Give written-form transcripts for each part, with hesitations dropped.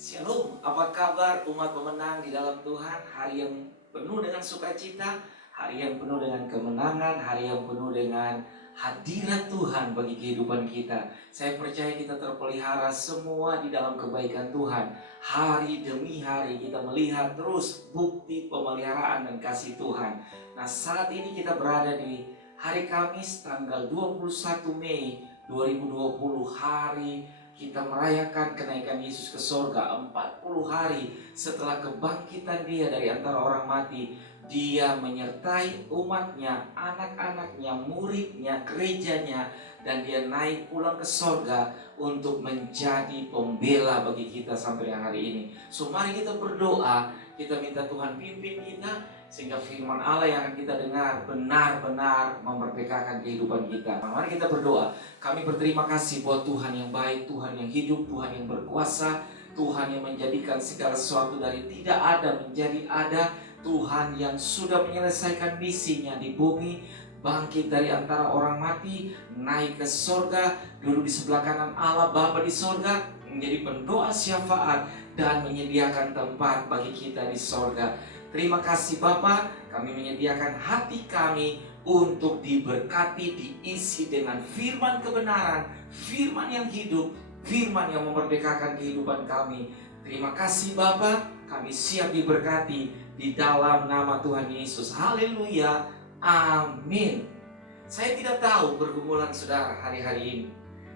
Shalom, apa kabar umat pemenang di dalam Tuhan? Hari yang penuh dengan sukacita, hari yang penuh dengan kemenangan, hari yang penuh dengan hadirat Tuhan bagi kehidupan kita. Saya percaya kita terpelihara semua di dalam kebaikan Tuhan. Hari demi hari kita melihat terus bukti pemeliharaan dan kasih Tuhan. Nah, saat ini kita berada di hari Kamis tanggal 21 Mei 2020, hari kita merayakan kenaikan Yesus ke sorga 40 hari setelah kebangkitan dia dari antara orang mati. Dia menyertai umatnya, anak-anaknya, muridnya, gerejanya, dan dia naik pulang ke sorga untuk menjadi pembela bagi kita sampai hari ini. So mari kita berdoa, kita minta Tuhan pimpin kita, sehingga firman Allah yang akan kita dengar benar-benar memerdekakan kehidupan kita. Mari kita berdoa. Kami berterima kasih buat Tuhan yang baik, Tuhan yang hidup, Tuhan yang berkuasa, Tuhan yang menjadikan segala sesuatu dari tidak ada menjadi ada, Tuhan yang sudah menyelesaikan misinya di bumi, bangkit dari antara orang mati, naik ke sorga, duduk di sebelah kanan Allah Bapa di sorga, menjadi pendoa syafaat dan menyediakan tempat bagi kita di sorga. Terima kasih Bapa, kami menyediakan hati kami untuk diberkati, diisi dengan firman kebenaran, firman yang hidup, firman yang memerdekakan kehidupan kami. Terima kasih Bapa, kami siap diberkati di dalam nama Tuhan Yesus. Haleluya, amin. Saya tidak tahu pergumulan saudara hari-hari ini.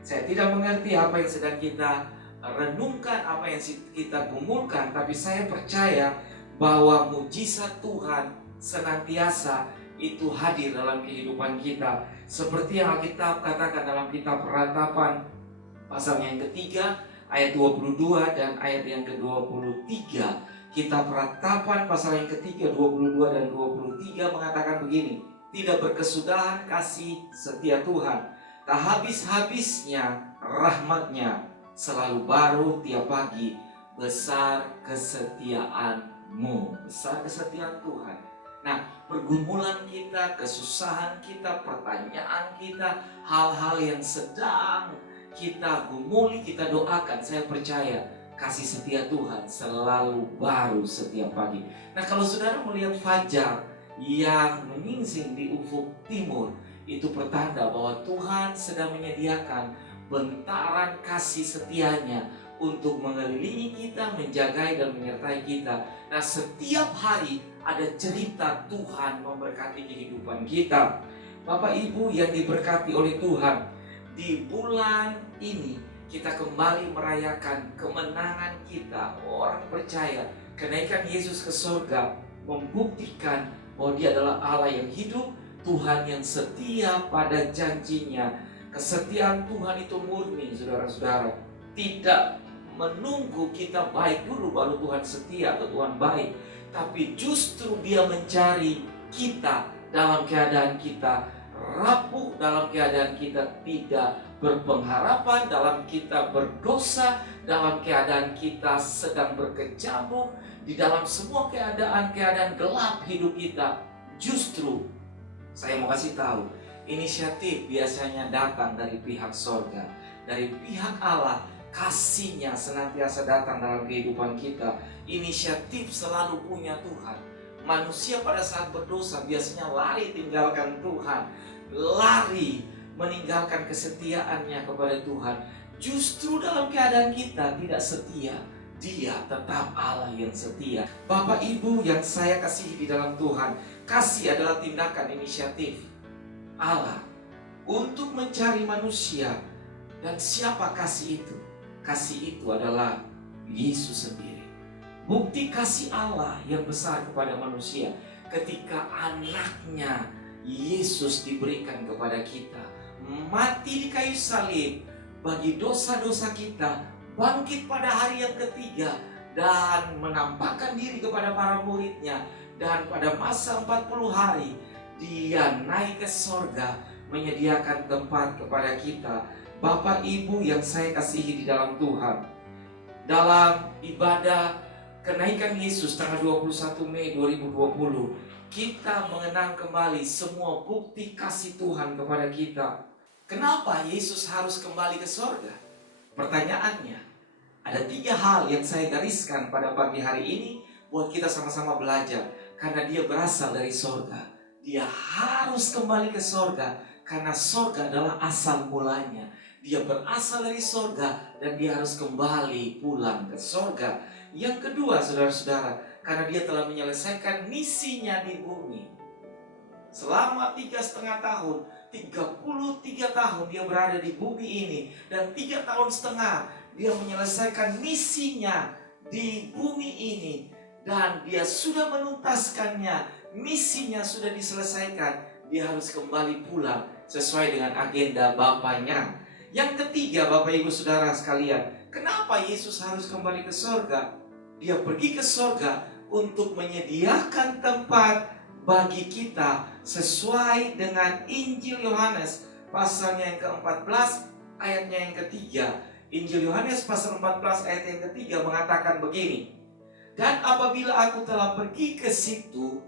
Saya tidak mengerti apa yang sedang kita renungkan, apa yang kita gumulkan, tapi saya percaya bahwa mujizat Tuhan senantiasa itu hadir dalam kehidupan kita. Seperti yang Alkitab katakan dalam kitab Ratapan pasal yang ketiga ayat 22 dan ayat yang ke-23. Kitab Ratapan pasal yang ketiga 22 dan 23 mengatakan begini: tidak berkesudahan kasih setia Tuhan, tak habis-habisnya rahmatnya, selalu baru tiap pagi, besar kesetiaanmu. Besar kesetiaan Tuhan. Nah, pergumulan kita, kesusahan kita, pertanyaan kita, hal-hal yang sedang kita gumuli, kita doakan, saya percaya kasih setia Tuhan selalu baru setiap pagi. Nah, kalau saudara melihat fajar yang menyingsing di ufuk timur, itu pertanda bahwa Tuhan sedang menyediakan bentaran kasih setianya untuk mengelilingi kita, menjagai dan menyertai kita. Nah, setiap hari ada cerita Tuhan memberkati kehidupan kita. Bapak Ibu yang diberkati oleh Tuhan, di bulan ini kita kembali merayakan kemenangan kita. Orang percaya kenaikan Yesus ke surga membuktikan bahwa dia adalah Allah yang hidup, Tuhan yang setia pada janjinya. Kesetiaan Tuhan itu murni, saudara-saudara. Tidak menunggu kita baik dulu baru Tuhan setia atau Tuhan baik, tapi justru dia mencari kita dalam keadaan kita rapuh, dalam keadaan kita tidak berpengharapan, dalam kita berdosa, dalam keadaan kita sedang berkecamuk, di dalam semua keadaan-keadaan gelap hidup kita. Justru saya mau kasih tahu, inisiatif biasanya datang dari pihak sorga, dari pihak Allah. Kasihnya senantiasa datang dalam kehidupan kita. Inisiatif selalu punya Tuhan. Manusia pada saat berdosa biasanya lari tinggalkan Tuhan, lari meninggalkan kesetiaannya kepada Tuhan. Justru dalam keadaan kita tidak setia, dia tetap Allah yang setia. Bapak Ibu yang saya kasihi di dalam Tuhan, kasih adalah tindakan inisiatif Allah untuk mencari manusia. Dan siapa kasih itu? Kasih itu adalah Yesus sendiri. Bukti kasih Allah yang besar kepada manusia ketika anaknya Yesus diberikan kepada kita, mati di kayu salib bagi dosa-dosa kita, bangkit pada hari yang ketiga dan menampakkan diri kepada para muridnya, dan pada masa 40 hari dia naik ke sorga menyediakan tempat kepada kita. Bapak Ibu yang saya kasihi di dalam Tuhan, dalam ibadah kenaikan Yesus tanggal 21 Mei 2020, kita mengenang kembali semua bukti kasih Tuhan kepada kita. Kenapa Yesus harus kembali ke sorga? Pertanyaannya, Ada 3 hal yang saya gariskan pada pagi hari ini buat kita sama-sama belajar. Karena dia berasal dari sorga. Dia harus kembali ke sorga karena sorga adalah asal mulanya. Dia berasal dari sorga dan dia harus kembali pulang ke sorga. Yang kedua, saudara-saudara, karena dia telah menyelesaikan misinya di bumi. Selama 3,5 tahun, 33 tahun dia berada di bumi ini. Dan 3,5 tahun dia menyelesaikan misinya di bumi ini. Dan dia sudah menuntaskannya. Misinya sudah diselesaikan. Dia harus kembali pulang sesuai dengan agenda Bapaknya. Yang ketiga, Bapak Ibu Saudara sekalian, kenapa Yesus harus kembali ke sorga? Dia pergi ke sorga untuk menyediakan tempat bagi kita sesuai dengan Injil Yohanes pasalnya yang ke-14 ayatnya yang ketiga. Injil Yohanes pasal 14 ayat yang ketiga mengatakan begini. Dan apabila aku telah pergi ke situ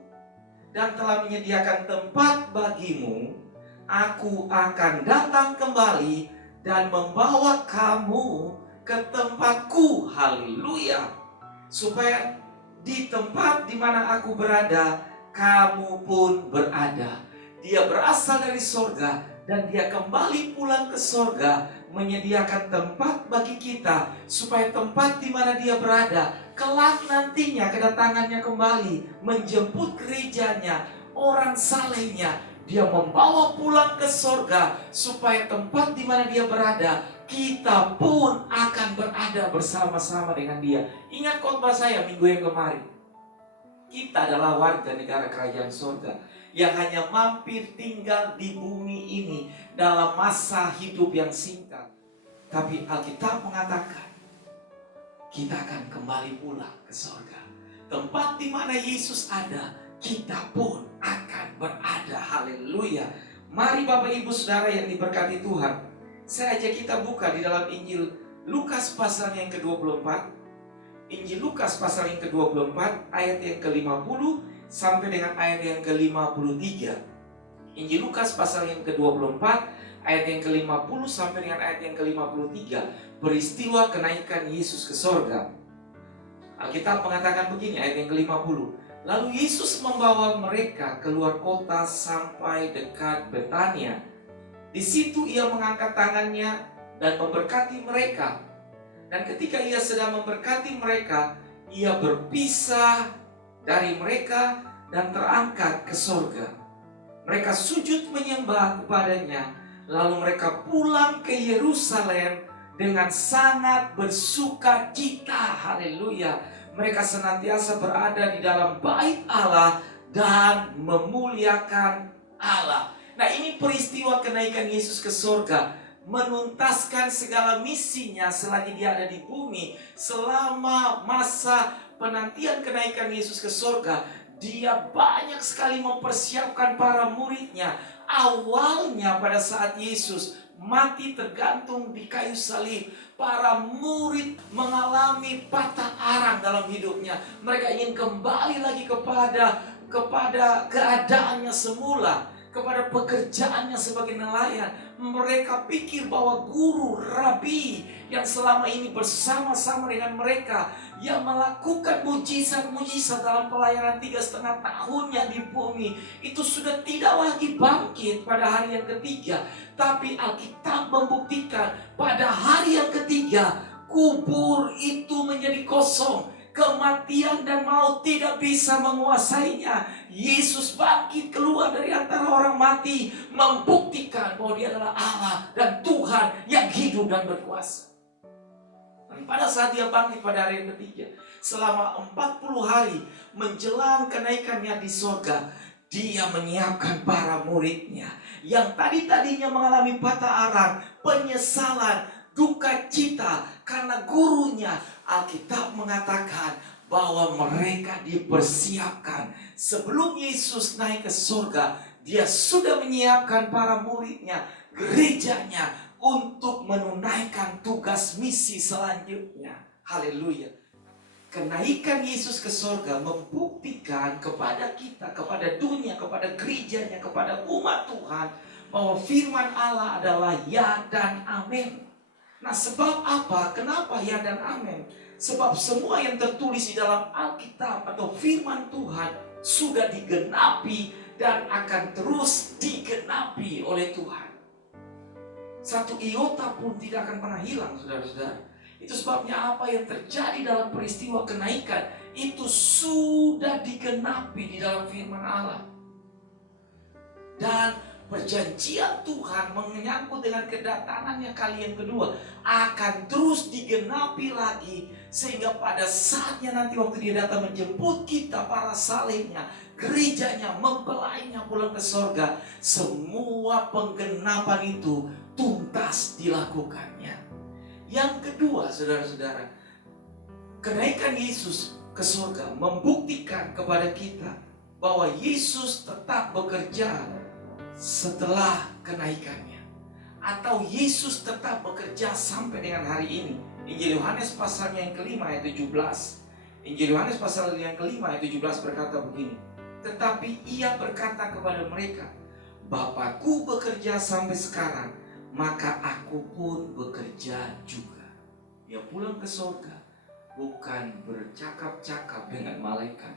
dan telah menyediakan tempat bagimu, aku akan datang kembali dan membawa kamu ke tempatku. Haleluya. Supaya di tempat di mana aku berada, kamu pun berada. Dia berasal dari sorga dan dia kembali pulang ke sorga, menyediakan tempat bagi kita, supaya tempat di mana dia berada, kelak nantinya kedatangannya kembali, menjemput gerejanya, orang salehnya, dia membawa pulang ke sorga, supaya tempat di mana dia berada, kita pun akan berada bersama-sama dengan dia. Ingat khotbah saya minggu yang kemarin. Kita adalah warga negara kerajaan sorga yang hanya mampir tinggal di bumi ini dalam masa hidup yang singkat. Tapi Alkitab mengatakan kita akan kembali pulang ke sorga. Tempat di mana Yesus ada, kita pun akan berada. Haleluya. Mari Bapak Ibu Saudara yang diberkati Tuhan, saya ajak kita buka di dalam Injil Lukas pasal yang ke-24. Injil Lukas pasal yang ke-24 ayat yang ke-50 sampai dengan ayat yang ke-53. Injil Lukas pasal yang ke-24 ayat yang ke-50 sampai dengan ayat yang ke-53. Peristiwa kenaikan Yesus ke sorga. Alkitab mengatakan begini, ayat yang ke-50. Lalu Yesus membawa mereka keluar kota sampai dekat Betania. Di situ ia mengangkat tangannya dan memberkati mereka. Dan ketika ia sedang memberkati mereka, ia berpisah dari mereka dan terangkat ke sorga. Mereka sujud menyembah kepadanya, lalu mereka pulang ke Yerusalem dengan sangat bersuka cita. Haleluya. Mereka senantiasa berada di dalam bait Allah dan memuliakan Allah. Nah, ini peristiwa kenaikan Yesus ke sorga, menuntaskan segala misinya selagi dia ada di bumi. Selama masa penantian kenaikan Yesus ke sorga, dia banyak sekali mempersiapkan para muridnya. Awalnya pada saat Yesus mati tergantung di kayu salib, para murid mengalami patah arang dalam hidupnya. Mereka ingin kembali lagi kepada keadaannya semula, kepada pekerjaannya sebagai nelayan. Mereka pikir bahwa guru, rabi yang selama ini bersama-sama dengan mereka, yang melakukan mujizat-mujizat dalam pelayanan 3,5 tahunnya di bumi, itu sudah tidak lagi bangkit pada hari yang ketiga. Tapi Alkitab membuktikan pada hari yang ketiga, kubur itu menjadi kosong. Kematian dan maut tidak bisa menguasainya. Yesus bangkit keluar dari antara orang mati, membuktikan bahwa dia adalah Allah dan Tuhan yang hidup dan berkuasa. Dan pada saat dia bangkit pada hari yang ketiga, selama 40 hari menjelang kenaikannya di sorga, dia menyiapkan para muridnya yang tadinya mengalami patah arang, penyesalan, duka cita karena gurunya. Alkitab mengatakan bahwa mereka dipersiapkan sebelum Yesus naik ke surga. Dia sudah menyiapkan para muridnya, gerejanya, untuk menunaikan tugas misi selanjutnya. Haleluya. Kenaikan Yesus ke surga membuktikan kepada kita, kepada dunia, kepada gerejanya, kepada umat Tuhan, bahwa firman Allah adalah ya dan amin. Nah, sebab apa? Kenapa ya dan amin? Sebab semua yang tertulis di dalam Alkitab atau firman Tuhan sudah digenapi dan akan terus digenapi oleh Tuhan. Satu iota pun tidak akan pernah hilang, saudara-saudara. Itu sebabnya apa yang terjadi dalam peristiwa kenaikan itu sudah digenapi di dalam firman Allah. Dan perjanjian Tuhan menyangkut dengan kedatangannya kali yang kedua akan terus digenapi lagi, sehingga pada saatnya nanti waktu dia datang menjemput kita, para salehnya, gerejanya, mempelainya pulang ke sorga, semua penggenapan itu tuntas dilakukannya. Yang kedua, saudara-saudara, kenaikan Yesus ke sorga membuktikan kepada kita bahwa Yesus tetap bekerja setelah kenaikannya, atau Yesus tetap bekerja sampai dengan hari ini. Injil Yohanes pasalnya yang kelima ayat 17. Injil Yohanes pasal yang kelima ayat 17 berkata begini, tetapi ia berkata kepada mereka, Bapakku bekerja sampai sekarang, maka aku pun bekerja juga. Dia pulang ke surga bukan bercakap-cakap dengan malaikat.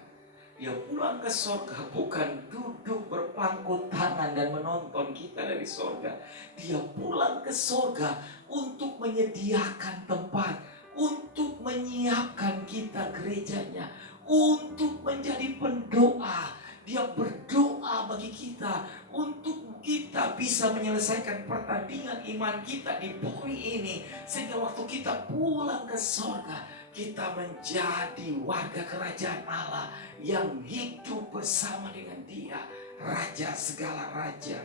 Dia pulang ke surga bukan duduk berpangku tangan dan menonton kita dari surga. Dia pulang ke surga untuk menyediakan tempat, untuk menyiapkan kita gerejanya, untuk menjadi pendoa. Dia berdoa bagi kita untuk kita bisa menyelesaikan pertandingan iman kita di bumi ini, sehingga waktu kita pulang ke surga, kita menjadi warga kerajaan Allah yang hidup bersama dengan Dia, Raja segala raja.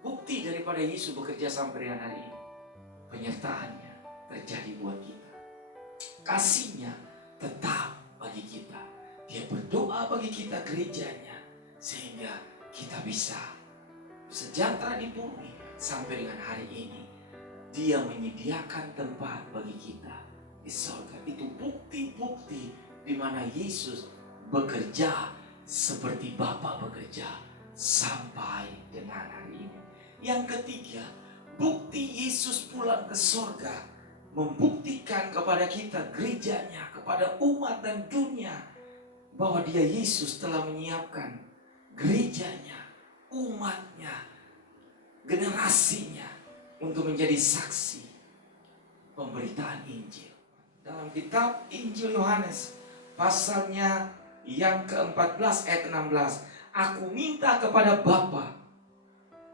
Bukti daripada Yesus bekerja sampai dengan hari ini, penyertaannya terjadi buat kita. Kasihnya tetap bagi kita. Dia berdoa bagi kita gerejanya, sehingga kita bisa sejahtera di bumi sampai dengan hari ini. Dia menyediakan tempat bagi kita di surga. Itu bukti-bukti di mana Yesus bekerja seperti Bapa bekerja sampai dengan hari ini. Yang ketiga, bukti Yesus pulang ke surga membuktikan kepada kita, gerejanya, kepada umat dan dunia, bahwa Dia Yesus telah menyiapkan gerejanya, umatnya, generasinya untuk menjadi saksi pemberitaan Injil. Dalam kitab Injil Yohanes pasalnya yang ke-14 ayat 16, aku minta kepada Bapa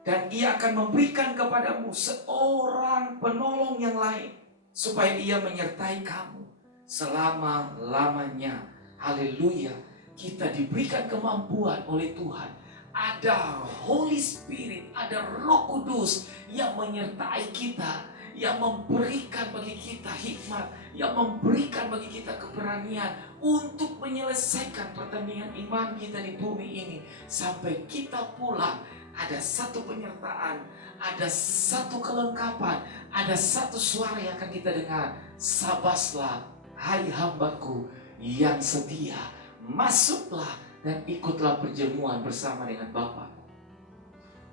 dan Ia akan memberikan kepadamu seorang penolong yang lain, supaya Ia menyertai kamu selama-lamanya. Haleluya. Kita diberikan kemampuan oleh Tuhan. Ada Holy Spirit, ada Roh Kudus yang menyertai kita, yang memberikan bagi kita hikmat, yang memberikan bagi kita keberanian untuk menyelesaikan pertandingan iman kita di bumi ini. Sampai kita pulang, ada satu penyertaan, ada satu kelengkapan, ada satu suara yang akan kita dengar. Sabaslah, hai hambaku yang setia, masuklah dan ikutlah perjamuan bersama dengan Bapa.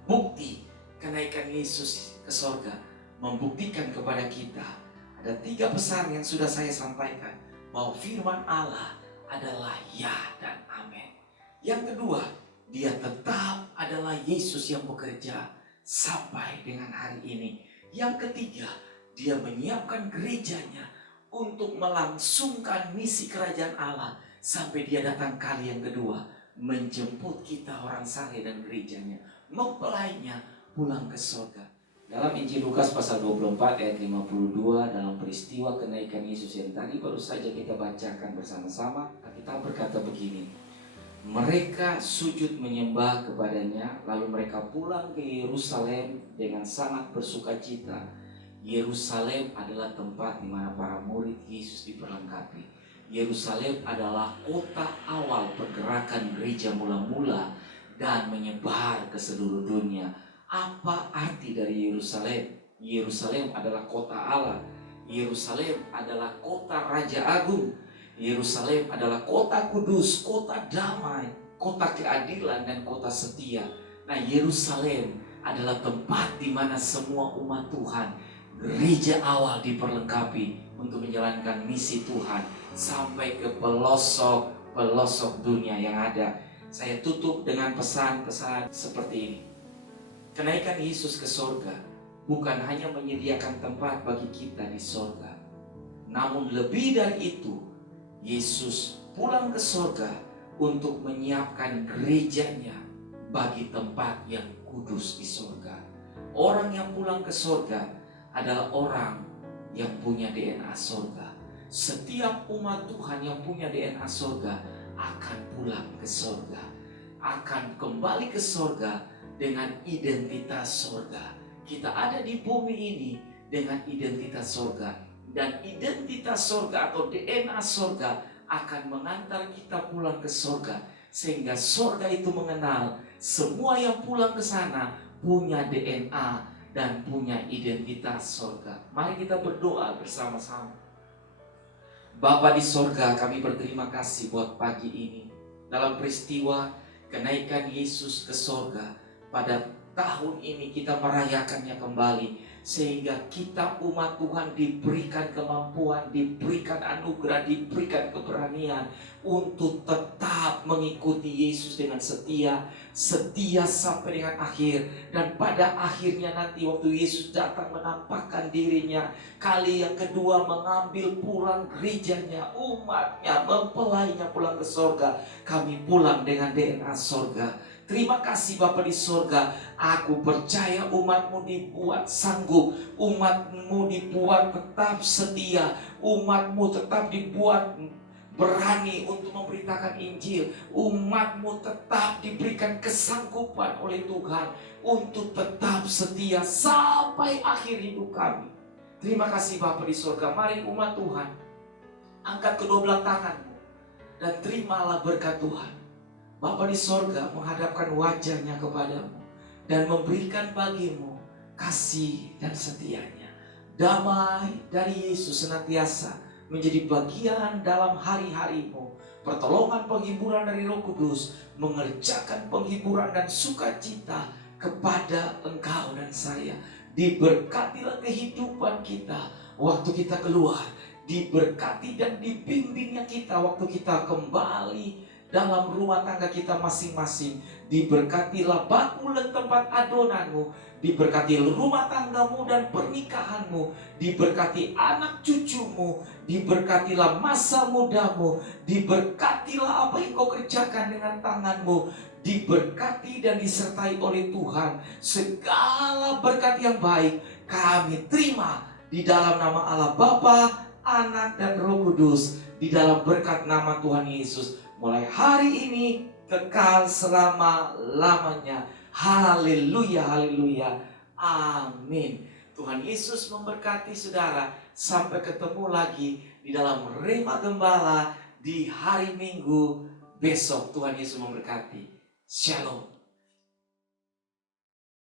Bukti kenaikan Yesus ke surga membuktikan kepada kita ada 3 pesan yang sudah saya sampaikan, bahwa firman Allah adalah ya dan amin. Yang kedua, Dia tetap adalah Yesus yang bekerja sampai dengan hari ini. Yang ketiga, Dia menyiapkan gerejanya untuk melangsungkan misi kerajaan Allah sampai Dia datang kali yang kedua, menjemput kita orang saleh dan gerejanya, mempelainya pulang ke surga. Dalam Injil Lukas pasal 24 ayat 52, dalam peristiwa kenaikan Yesus yang tadi baru saja kita bacakan bersama-sama, kita berkata begini, mereka sujud menyembah kepadanya, lalu mereka pulang ke Yerusalem dengan sangat bersukacita. Yerusalem adalah tempat di mana para murid Yesus diperlengkapi. Yerusalem adalah kota awal pergerakan gereja mula-mula dan menyebar ke seluruh dunia. Apa arti dari Yerusalem? Yerusalem adalah kota Allah. Yerusalem adalah kota Raja Agung. Yerusalem adalah kota kudus, kota damai, kota keadilan dan kota setia. Nah, Yerusalem adalah tempat di mana semua umat Tuhan gereja awal diperlengkapi untuk menjalankan misi Tuhan sampai ke pelosok dunia yang ada. Saya tutup dengan pesan-pesan seperti ini. Kenaikan Yesus ke sorga bukan hanya menyediakan tempat bagi kita di sorga, namun lebih dari itu, Yesus pulang ke sorga untuk menyiapkan gerejanya bagi tempat yang kudus di sorga. Orang yang pulang ke sorga adalah orang yang punya DNA sorga. Setiap umat Tuhan yang punya DNA sorga akan pulang ke sorga, akan kembali ke sorga dengan identitas sorga. Kita ada di bumi ini dengan identitas sorga, dan identitas sorga atau DNA sorga akan mengantar kita pulang ke sorga, sehingga sorga itu mengenal semua yang pulang ke sana punya DNA dan punya identitas sorga. Mari kita berdoa bersama-sama. Bapa di sorga, kami berterima kasih buat pagi ini. Dalam peristiwa kenaikan Yesus ke sorga, pada tahun ini kita merayakannya kembali, sehingga kita umat Tuhan diberikan kemampuan, diberikan anugerah, diberikan keberanian untuk tetap mengikuti Yesus dengan setia sampai dengan akhir. Dan pada akhirnya nanti waktu Yesus datang menampakkan dirinya kali yang kedua, mengambil pulang gerejanya, umatnya, mempelainya pulang ke sorga, kami pulang dengan DNA sorga. Terima kasih Bapa di sorga. Aku percaya umatmu dibuat sanggup, umatmu dibuat tetap setia, umatmu tetap dibuat berani untuk memberitakan Injil, umatmu tetap diberikan kesanggupan oleh Tuhan untuk tetap setia sampai akhir hidup kami. Terima kasih Bapa di sorga. Mari umat Tuhan, angkat kedua belah tanganmu dan terimalah berkat Tuhan. Bapa di sorga menghadapkan wajahnya kepadamu dan memberikan bagimu kasih dan setianya. Damai dari Yesus senantiasa menjadi bagian dalam hari-harimu. Pertolongan penghiburan dari Roh Kudus mengerjakan penghiburan dan sukacita kepada engkau dan saya. Diberkatilah kehidupan kita waktu kita keluar. Diberkati dan dibimbingnya kita waktu kita kembali dalam rumah tangga kita masing-masing. Diberkatilah bakul dan tempat adonanmu, diberkati rumah tanggamu dan pernikahanmu, diberkati anak cucumu, diberkatilah masa mudamu, diberkatilah apa yang kau kerjakan dengan tanganmu, diberkati dan disertai oleh Tuhan. Segala berkat yang baik kami terima di dalam nama Allah Bapa, Anak dan Roh Kudus, di dalam berkat nama Tuhan Yesus, mulai hari ini kekal selama-lamanya. Haleluya, haleluya, amin. Tuhan Yesus memberkati saudara. Sampai ketemu lagi di dalam Rema Gembala di hari Minggu besok. Tuhan Yesus memberkati. Shalom.